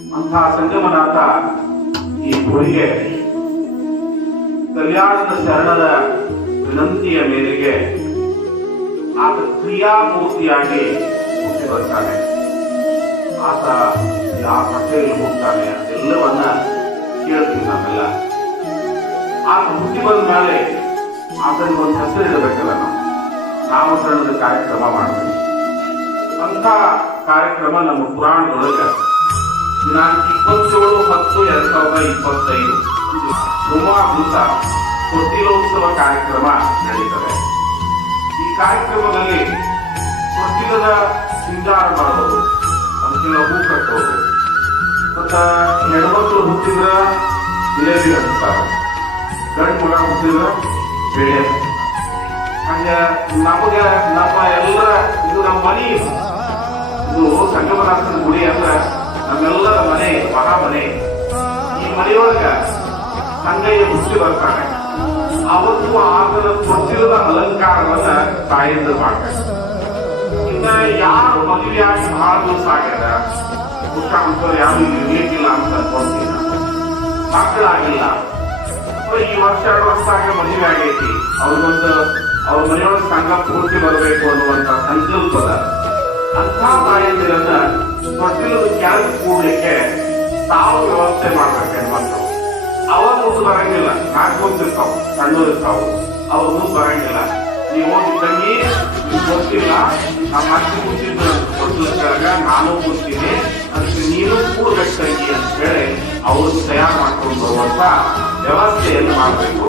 ಅಂತಹ ಸಂಗಮನಾಥ ಈ ಗುರಿಗೆ ಕಲ್ಯಾಣದ ಶರಣರ ವಿನಂತಿಯ ಮೇರೆಗೆ ಆತ ಕ್ರಿಯಾಮೂರ್ತಿಯಾಗಿ ಹುಟ್ಟಿ ಬರ್ತಾನೆ. ಆತ ಯಾವ ಬಟ್ಟೆಯಲ್ಲಿ ಹೋಗ್ತಾನೆ ಅದೆಲ್ಲವನ್ನ ಕೇಳ್ತೀವಿ ನಾವೆಲ್ಲ. ಆತ ಹುಟ್ಟಿ ಬಂದ ಮೇಲೆ ಆತನಿಗೆ ಒಂದು ಹೆಸರು ಇಡಬೇಕಲ್ಲ, ನಾಮಕರಣದ ಕಾರ್ಯಕ್ರಮ ಮಾಡ್ತೀವಿ. ಅಂತ ಕಾರ್ಯಕ್ರಮ ನಮ್ಮ ಪುರಾಣದೊಳಗೆ ದಿನಾಂಕ 27/10/2025 ರೋಮಾವೃತ ತೊಟ್ಟಿಲೋತ್ಸವ ಕಾರ್ಯಕ್ರಮ ನಡೀತದೆ. ಈ ಕಾರ್ಯಕ್ರಮದಲ್ಲಿ ತೊಟ್ಟಿಲದ ಸಿಂಗಾರ ಮಾಡೋದು, ಅದಕ್ಕೆಲ್ಲ ಹೂ ಕಟ್ಟೋದು, ಮತ್ತ ಹೆಣ್ಮಕ್ಳು ಹುಟ್ಟಿದ್ರ ಜಿಲೇಬಿ ಹಚ್ತಾರೆ, ಗಂಡು ಮಗ ಹುಟ್ಟಿದ್ರ ಬೇಳೆ ಹಚ್ತಾರೆ. ಹಂಗ ನಮಗೆ ನಮ್ಮ ಎಲ್ಲರ ಇದು ನಮ್ಮ ಮನೆ, ಇದು ಸಂಗಮನಾಥನ ಗುಡಿ ಅಂದ್ರೆ ನಮ್ಮೆಲ್ಲರ ಮನೆ, ಮಹಾಮನೆ. ಈ ಮನೆಯೊಳಗ ಸಂಗಯ್ಯ ಹುಟ್ಟಿ ಬರ್ತಾನೆ. ಅವತ್ತು ಆತನ ತೊಟ್ಟಿಲದ ಅಲಂಕಾರವನ್ನ ತಾಯಿಂದ ಮಾಡ್ತಾರೆ. ಇನ್ನ ಯಾರು ಮದುವೆಯಾಗಿ ಬಹಳ ದಿವಸ ಆಗ್ಯದ, ಪುಟ್ಟ ಮಕ್ಕಳು ಯಾರು ಇರ್ಲಿಕ್ಕಿಲ್ಲ ಅಂತ ಅನ್ಕೊಂತೀನಿ, ಮಕ್ಕಳಾಗಿಲ್ಲ, ಈ ವರ್ಷ 2 ವರ್ಷ ಆಗಿ ಮದುವೆ ಆಗೈತಿ, ಅವ್ರ ಮನೆಯೊಳಗೆ ಸಂಘ ಪೂರ್ತಿ ಬರಬೇಕು ಅನ್ನುವಂತ ಸಂಕಲ್ಪದ ಅಂಥ ತಾಯಂದಿರನ್ನ ತೊಟ್ಟಿಲದ ಕೆಳಗೆ ಕೂಡ್ಲಿಕ್ಕೆ ತಾವು ವ್ಯವಸ್ಥೆ ಮಾಡ್ಬೇಕು. ಹೆಣ್ಮಕ್ಳು ಅವಾಗ ಮುಂದೆ ಬರಂಗಿಲ್ಲ, 4 ಹೊತ್ತಿರ್ತಾವ, ಸಣ್ಣೂರು ಇರ್ತಾವು, ಅವ್ರ ಮುಂದೆ ಬರಂಗಿಲ್ಲ. ನೀವು ಹೋಗಿ ತಂಗಿ ಗೊತ್ತಿಲ್ಲ, ನಮ್ಮ ಅಜ್ಜಿ ಕೂತಿದ್ದು ತೊಟ್ಟಿಲ ಕೆಳಗ, ನಾನು ಕೂತೀನಿ, ಅದಕ್ಕೆ ನೀನು ಕೂಡ್ಬೇಕು ತಂಗಿ ಅಂತ ಹೇಳಿ ಅವ್ರಿಗೆ ತಯಾರು ಮಾಡ್ಕೊಂಡು ಬರುವಂತ ವ್ಯವಸ್ಥೆಯನ್ನು ಮಾಡಬೇಕು.